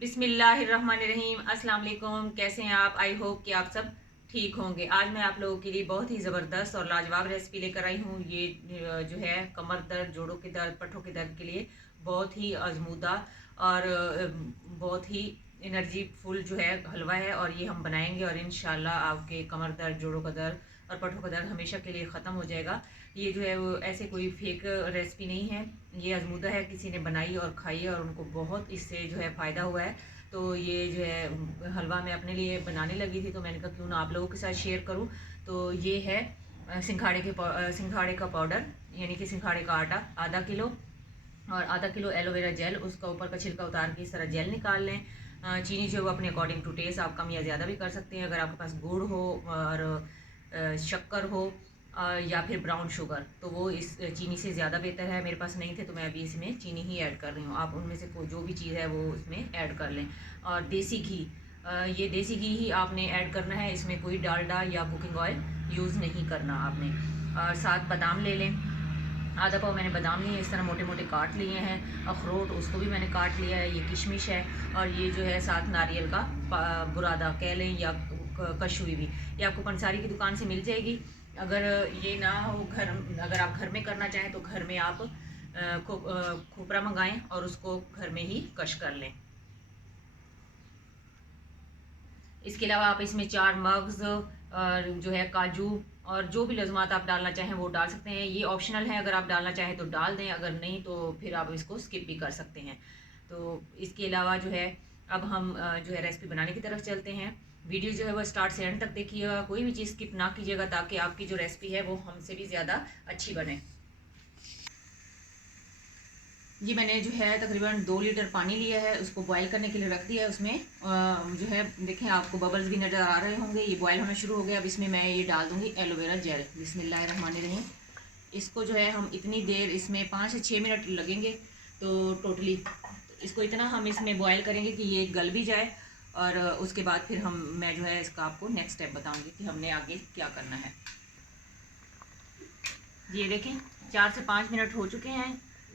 बिस्मिल्लाहिर्रहमानिर्रहीम। अस्सलाम वालेकुम। कैसे हैं आप? आई होप कि आप सब ठीक होंगे। आज मैं आप लोगों के लिए बहुत ही ज़बरदस्त और लाजवाब रेसिपी लेकर आई हूँ। ये जो है कमर दर्द, जोड़ों के दर्द, पट्ठों के दर्द के लिए बहुत ही आजमूदा और बहुत ही एनर्जी फुल जो है हलवा है, और ये हम बनाएंगे और इंशाल्लाह आपके कमर दर्द, जोड़ों का दर्द और पट्ठों का दर्द हमेशा के लिए ख़त्म हो जाएगा। ये जो है वो ऐसे कोई फेक रेसिपी नहीं है, ये आजमूदा है, किसी ने बनाई और खाई और उनको बहुत इससे जो है फ़ायदा हुआ है। तो ये जो है हलवा मैं अपने लिए बनाने लगी थी, तो मैंने कहा क्यों ना आप लोगों के साथ शेयर करूं। तो ये है सिंघाड़े का पाउडर, यानी कि सिंघाड़े का आटा आधा किलो, और आधा किलो एलोवेरा जेल। उसका ऊपर का छिलका उतार के इस तरह जेल निकाल लें। चीनी जो है वो अपने अकॉर्डिंग टू टेस्ट आप कम या ज़्यादा भी कर सकते हैं। अगर आपके पास गुड़ हो और शक्कर हो या फिर ब्राउन शुगर, तो वो इस चीनी से ज़्यादा बेहतर है। मेरे पास नहीं थे तो मैं अभी इसमें चीनी ही ऐड कर रही हूँ। आप उनमें से कोई जो भी चीज़ है वो उसमें ऐड कर लें। और देसी घी, ये देसी घी ही आपने ऐड करना है, इसमें कोई डालडा या कुकिंग ऑयल यूज़ नहीं करना आपने। और साथ बादाम ले लें, आधा पाव मैंने बादाम लिए, इस तरह मोटे मोटे काट लिए हैं। अखरोट, उसको भी मैंने काट लिया है। ये किशमिश है, और ये जो है साथ नारियल का बुरादा कह लें या कशुई भी, ये आपको पंसारी की दुकान से मिल जाएगी। अगर ये ना हो अगर आप घर में करना चाहें तो घर में आप खोपरा मंगाएं और उसको घर में ही कश कर लें। इसके अलावा आप इसमें 4 मग्स और जो है काजू और जो भी लज़्मात आप डालना चाहें वो डाल सकते हैं। ये ऑप्शनल है, अगर आप डालना चाहें तो डाल दें, अगर नहीं तो फिर आप इसको स्किप भी कर सकते हैं। तो इसके अलावा जो है अब हम जो है रेसिपी बनाने की तरफ चलते हैं। वीडियो जो है वो स्टार्ट से एंड तक देखिएगा, कोई भी चीज़ स्किप ना कीजिएगा, ताकि आपकी जो रेसिपी है वो हमसे भी ज़्यादा अच्छी बने। जी मैंने जो है तकरीबन 2 लीटर पानी लिया है, उसको बॉईल करने के लिए रख दिया है। उसमें जो है देखें आपको बबल्स भी नज़र आ रहे होंगे, ये बॉईल होना शुरू हो गया। अब इसमें मैं ये डाल दूँगी एलोवेरा जेल। बिस्मिल्लाहिर्रहमानिर्रहीम। इसको जो है हम इतनी देर, इसमें 5 से 6 मिनट लगेंगे, तो टोटली इसको इतना हम इसमें बॉयल करेंगे कि ये गल भी जाए। और उसके बाद फिर मैं जो है इसका आपको नेक्स्ट स्टेप बताऊँगी कि हमने आगे क्या करना है। ये देखें 4 से 5 मिनट हो चुके हैं।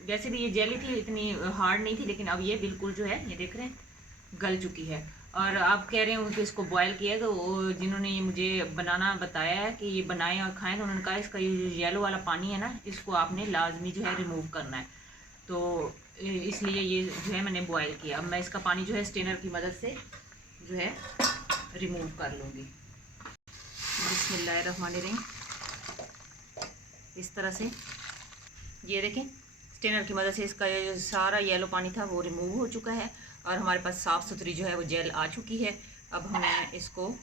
वैसे भी ये जेली थी, इतनी हार्ड नहीं थी, लेकिन अब ये बिल्कुल जो है ये देख रहे हैं गल चुकी है। और आप कह रहे हो कि इसको बॉयल किया, तो वो जिन्होंने ये मुझे बनाना बताया है कि ये बनाएं और खाएं, तो उन्होंने कहा इसका ये जो येलो वाला पानी है ना, इसको आपने लाजमी जो है रिमूव करना है। तो इसलिए ये जो है मैंने बॉयल किया। अब मैं इसका पानी जो है स्ट्रेनर की मदद से जो है रिमूव कर लूँगी। बिस्मिल्लाहिर्रहमानिर्रहीम। इस तरह से ये देखें स्ट्रेनर की मदद से इसका ये जो सारा येलो पानी था वो रिमूव हो चुका है, और हमारे पास साफ़ सुथरी जो है वो जेल आ चुकी है। अब मैं इसको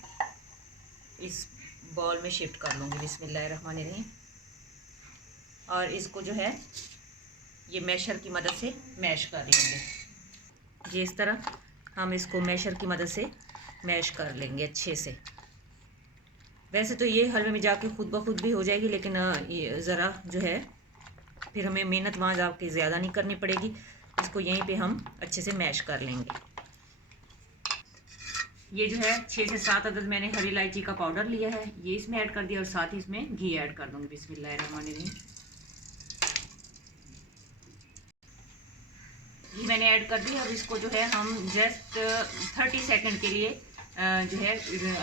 इस बॉल में शिफ्ट कर लूँगी। बिस्मिल्लाहिर्रहमानिर्रहीम। और इसको जो है ये मैशर की मदद से मैश कर लेंगे। ये इस तरह हम इसको मैशर की मदद से मैश कर लेंगे अच्छे से। वैसे तो ये हलवे में जाके खुद ब खुद भी हो जाएगी, लेकिन ये ज़रा जो है फिर हमें मेहनत वहाँ जाके ज़्यादा नहीं करनी पड़ेगी। इसको यहीं पे हम अच्छे से मैश कर लेंगे। ये जो है 6 से 7 अदद मैंने हरी इलायची का पाउडर लिया है, ये इसमें ऐड कर दिया, और साथ ही इसमें घी ऐड कर दूँगी। बिस्मिल्लाहिर्रहमानिर्रहीम। घी मैंने ऐड कर दिया। अब इसको जो है हम जस्ट 30 सेकंड के लिए जो है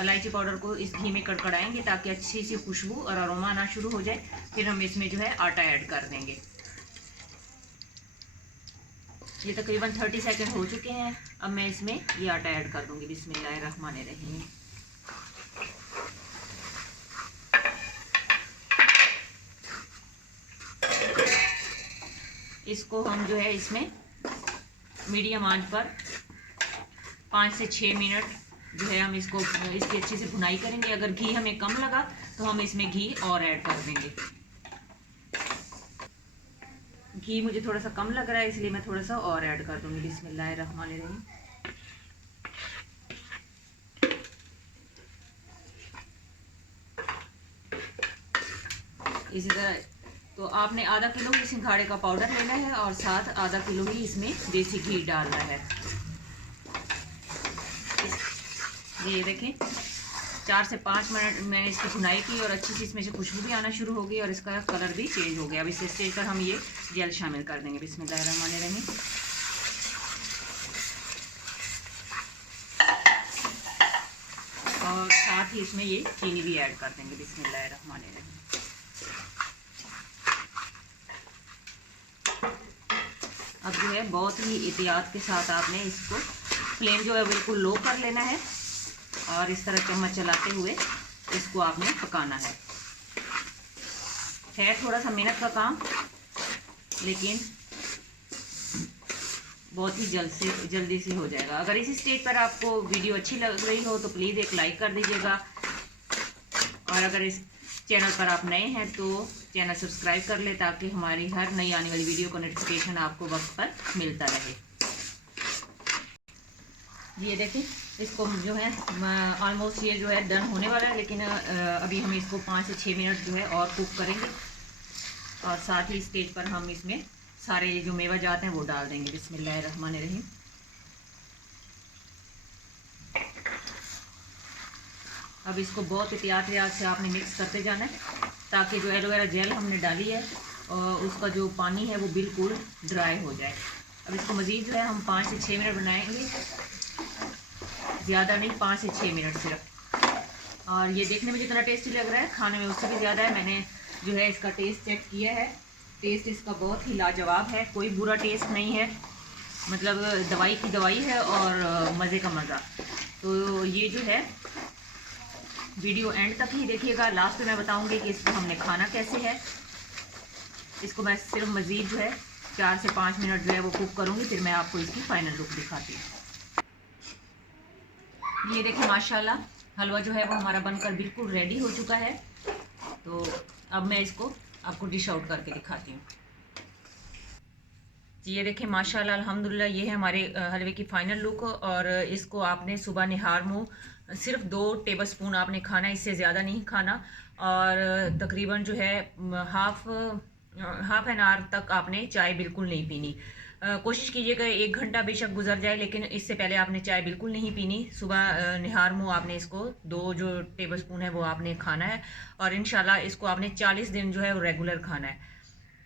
इलायची पाउडर को इस घी में कड़कड़ाएंगे, ताकि अच्छी सी खुशबू और अरोमा आना शुरू हो जाए। फिर हम इसमें जो है आटा ऐड कर देंगे। ये तकरीबन 30 सेकंड हो चुके हैं। अब मैं इसमें ये आटा ऐड कर दूंगी। बिस्मिल्लाहिर्रहमानिर्रहीम। इसको हम जो है इसमें मीडियम आंच पर 5 से 6 मिनट जो है हम इसकी अच्छे से भुनाई करेंगे। अगर घी हमें कम लगा तो हम इसमें घी और ऐड कर देंगे। घी मुझे थोड़ा सा कम लग रहा है, इसलिए मैं थोड़ा सा और ऐड कर दूंगी। बिस्मिल्लाहिर्रहमानिर्रहीम। इसी तरह तो आपने आधा किलो ही सिंघाड़े का पाउडर लेना है, और साथ आधा किलो ही इसमें देसी घी डालना है। ये देखें 4 से 5 मिनट मैंने इसकी भुनाई की, और अच्छी सी इसमें से खुशबू भी आना शुरू हो गई, और इसका कलर भी चेंज हो गया। अब इस स्टेज पर हम ये जेल शामिल कर देंगे। बिस्मिल्लाहिर्रहमानिर्रहीम। ही इसमें ये चीनी भी ऐड कर देंगे। बिस्मिल्लाहिर्रहमानिर्रहीम। अब जो है बहुत ही एहतियात के साथ आपने इसको फ्लेम जो है बिल्कुल लो कर लेना है और इस तरह चम्मच चलाते हुए इसको आपने पकाना है। थोड़ा सा मेहनत का काम, लेकिन बहुत ही जल्दी से हो जाएगा। अगर इसी स्टेज पर आपको वीडियो अच्छी लग रही हो तो प्लीज़ एक लाइक कर दीजिएगा, और अगर इस चैनल पर आप नए हैं तो चैनल सब्सक्राइब कर ले, ताकि हमारी हर नई आने वाली वीडियो का नोटिफिकेशन आपको वक्त पर मिलता रहे। ये देखिए इसको जो है ऑलमोस्ट ये जो है डन होने वाला है, लेकिन अभी हम इसको 5 से 6 मिनट जो है और कुक करेंगे। और साथ ही स्टेज पर हम इसमें सारे जो मेवा जाते हैं वो डाल देंगे। बिस्मिल्लाहिर्रहमानिर्रहीम। अब इसको बहुत एहतियात से आपने मिक्स करते जाना है, ताकि जो एलोवेरा जेल हमने डाली है और उसका जो पानी है वो बिल्कुल ड्राई हो जाए। अब इसको मज़ीद जो है हम 5 से 6 मिनट बनाएंगे, ज़्यादा नहीं, 5 से 6 मिनट सिर्फ। और ये देखने में जितना टेस्टी लग रहा है खाने में उससे भी ज़्यादा है। मैंने जो है इसका टेस्ट चेक किया है, टेस्ट इसका बहुत ही लाजवाब है, कोई बुरा टेस्ट नहीं है, मतलब दवाई की दवाई है और मज़े का मज़ा। तो ये जो है वीडियो एंड तक ही देखिएगा, लास्ट में मैं बताऊंगी कि इसको हमने खाना कैसे है। इसको मैं सिर्फ मज़ीद जो है 4 से 5 मिनट जो है वो कुक करूँगी, फिर मैं आपको इसकी फ़ाइनल लुक दिखाती हूँ। ये देखिए माशाल्लाह हलवा जो है वो हमारा बनकर बिल्कुल रेडी हो चुका है। तो अब मैं इसको आपको डिश आउट करके दिखाती हूँ। ये देखिए माशाल्लाह अल्हम्दुलिल्लाह ये है हमारे हलवे की फ़ाइनल लुक। और इसको आपने सुबह निहार मुँह सिर्फ 2 टेबलस्पून आपने खाना, इससे ज़्यादा नहीं खाना। और तकरीबन जो है हाफ एन आवर तक आपने चाय बिल्कुल नहीं पीनी। कोशिश कीजिएगा 1 घंटा बेशक गुजर जाए, लेकिन इससे पहले आपने चाय बिल्कुल नहीं पीनी। सुबह निहार मुँह आपने इसको 2 जो टेबलस्पून है वो आपने खाना है, और इंशाल्लाह इसको आपने 40 दिन जो है वो रेगुलर खाना है।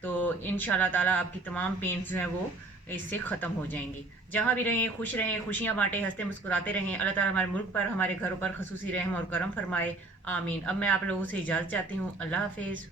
तो इंशाल्लाह ताला आपकी तमाम पेन्स जो हैं वो इससे ख़त्म हो जाएंगी। जहाँ भी रहें खुश रहें, खुशियाँ बांटें, हंसते मुस्कुराते रहें। अल्लाह ताला हमारे मुल्क पर, हमारे घरों पर खसूसी रहम और करम फरमाए, आमीन। अब मैं आप लोगों से इजाज़त चाहती हूँ। अल्लाह हाफिज़।